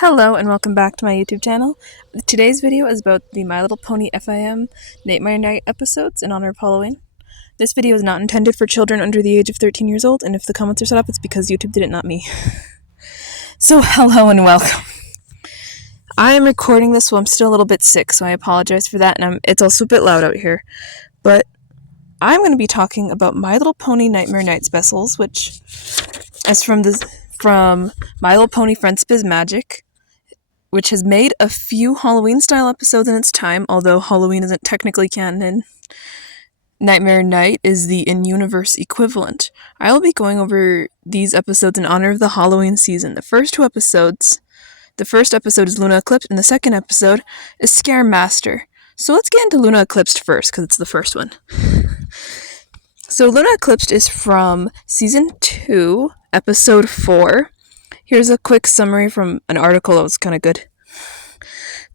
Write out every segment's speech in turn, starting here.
Hello and welcome back to my YouTube channel. Today's video is about the My Little Pony FIM Nightmare Night episodes in honor of Halloween. This video is not intended for children under the age of 13 years old, and if the comments are set up, it's because YouTube did it, not me. So hello and welcome. I am recording this while I'm still a little bit sick, so I apologize for that, and it's also a bit loud out here. But I'm going to be talking about My Little Pony Nightmare Night specials, which is from My Little Pony Friends Biz Magic, which has made a few Halloween-style episodes in its time, although Halloween isn't technically canon. Nightmare Night is the in-universe equivalent. I will be going over these episodes in honor of the Halloween season. The first episode is Luna Eclipsed, and the second episode is Scare Master. So let's get into Luna Eclipsed first, because it's the first one. So Luna Eclipsed is from Season 2, Episode 4. Here's a quick summary from an article that was kind of good.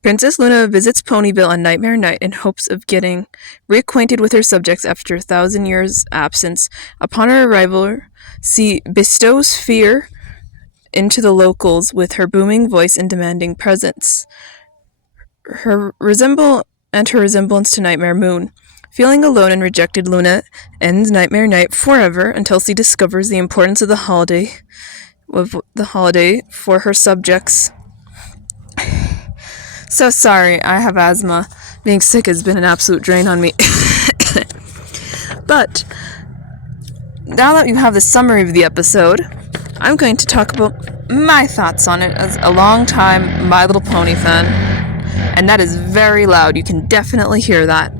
Princess Luna visits Ponyville on Nightmare Night in hopes of getting reacquainted with her subjects after 1,000 years' absence. Upon her arrival, she bestows fear into the locals with her booming voice and demanding presents. Her resemblance to Nightmare Moon. Feeling alone and rejected, Luna ends Nightmare Night forever until she discovers the importance of the holiday for her subjects. So sorry, I have asthma. Being sick has been an absolute drain on me. But now that you have the summary of the episode, I'm going to talk about my thoughts on it as a long-time My Little Pony fan. And that is very loud. You can definitely hear that.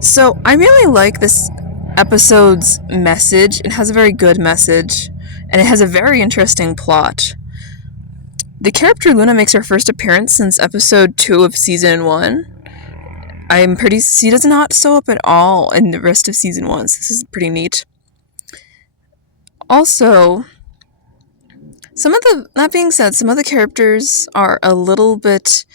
So I really like this episode's message. It has a very good message. And it has a very interesting plot. The character Luna makes her first appearance since episode 2 of season 1. She does not show up at all in the rest of season 1, so this is pretty neat. Also, that being said, some of the characters are a little bit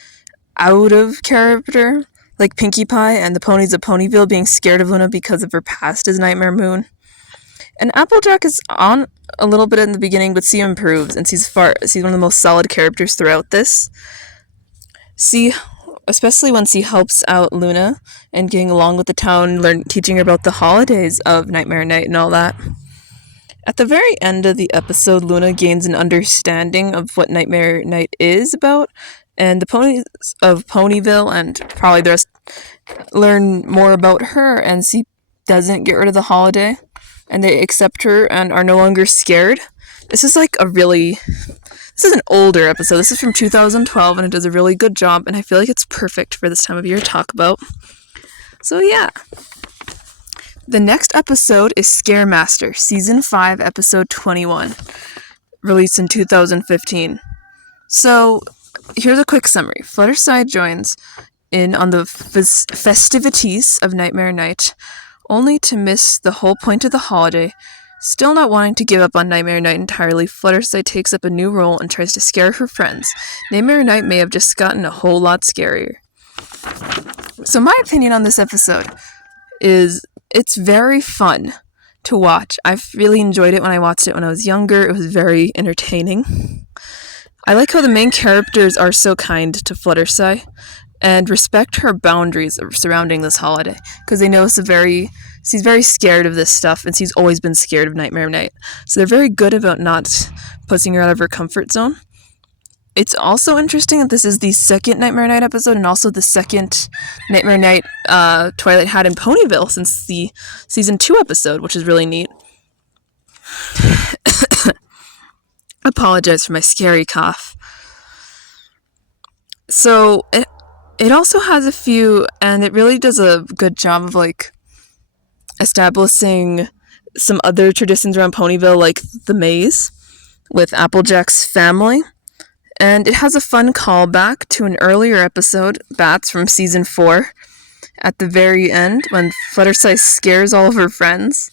out of character, like Pinkie Pie and the ponies of Ponyville being scared of Luna because of her past as Nightmare Moon. And Applejack is on a little bit in the beginning, but she improves, and she's one of the most solid characters throughout this. Especially when she helps out Luna and getting along with the town, teaching her about the holidays of Nightmare Night and all that. At the very end of the episode, Luna gains an understanding of what Nightmare Night is about, and the ponies of Ponyville and probably the rest learn more about her, and she doesn't get rid of the holiday. And they accept her and are no longer scared. This is an older episode. This is from 2012, and it does a really good job, and I feel like it's perfect for this time of year to talk about. So yeah. The next episode is Scare Master, Season 5, Episode 21, released in 2015. So, here's a quick summary. Fluttershy joins in on the festivities of Nightmare Night, only to miss the whole point of the holiday. Still not wanting to give up on Nightmare Night entirely, Fluttershy takes up a new role and tries to scare her friends. Nightmare Night may have just gotten a whole lot scarier. So my opinion on this episode is it's very fun to watch. I've really enjoyed it when I watched it when I was younger. It was very entertaining. I like how the main characters are so kind to Fluttershy and respect her boundaries surrounding this holiday, because they know she's very scared of this stuff, and she's always been scared of Nightmare Night. So they're very good about not pushing her out of her comfort zone. It's also interesting that this is the second Nightmare Night episode, and also the second Nightmare Night Twilight had in Ponyville since the season 2 episode, which is really neat. Apologize for my scary cough. So it also has a few, and it really does a good job of establishing some other traditions around Ponyville, like the maze with Applejack's family. And it has a fun callback to an earlier episode, Bats, from season 4, at the very end when Fluttershy scares all of her friends,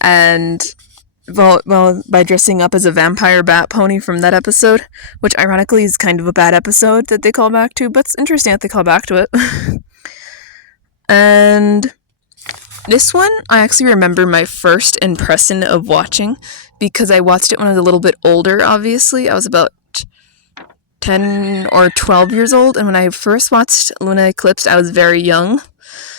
and by dressing up as a vampire bat pony from that episode, which ironically is kind of a bad episode that they call back to, but it's interesting that they call back to it. And this one, I actually remember my first impression of watching, because I watched it when I was a little bit older, obviously. I was about 10 or 12 years old, and when I first watched Luna Eclipsed, I was very young.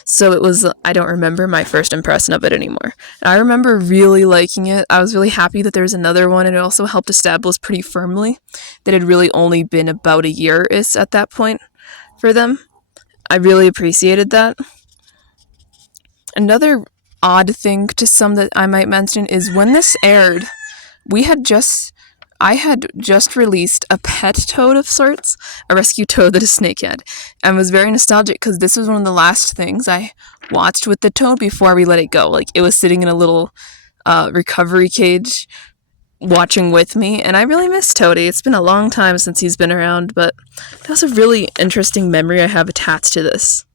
So it was, I don't remember my first impression of it anymore. And I remember really liking it. I was really happy that there was another one, and it also helped establish pretty firmly that it had really only been about a year-ish at that point for them. I really appreciated that. Another odd thing to some that I might mention is when this aired, I had just released a pet toad of sorts, a rescue toad that a snake had, and was very nostalgic because this was one of the last things I watched with the toad before we let it go. Like, it was sitting in a little recovery cage watching with me, and I really miss Toady. It's been a long time since he's been around, but that was a really interesting memory I have attached to this.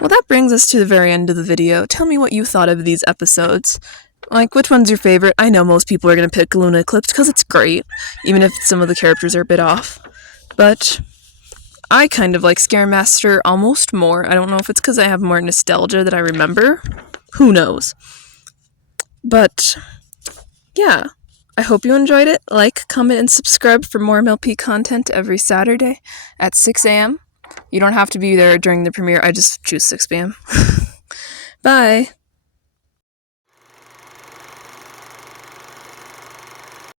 Well, that brings us to the very end of the video. Tell me what you thought of these episodes. Like, which one's your favorite? I know most people are going to pick Luna Eclipsed because it's great, even if some of the characters are a bit off. But I kind of like Scaremaster almost more. I don't know if it's because I have more nostalgia that I remember. Who knows? But yeah, I hope you enjoyed it. Like, comment, and subscribe for more MLP content every Saturday at 6 a.m. You don't have to be there during the premiere. I just choose 6 p.m. Bye!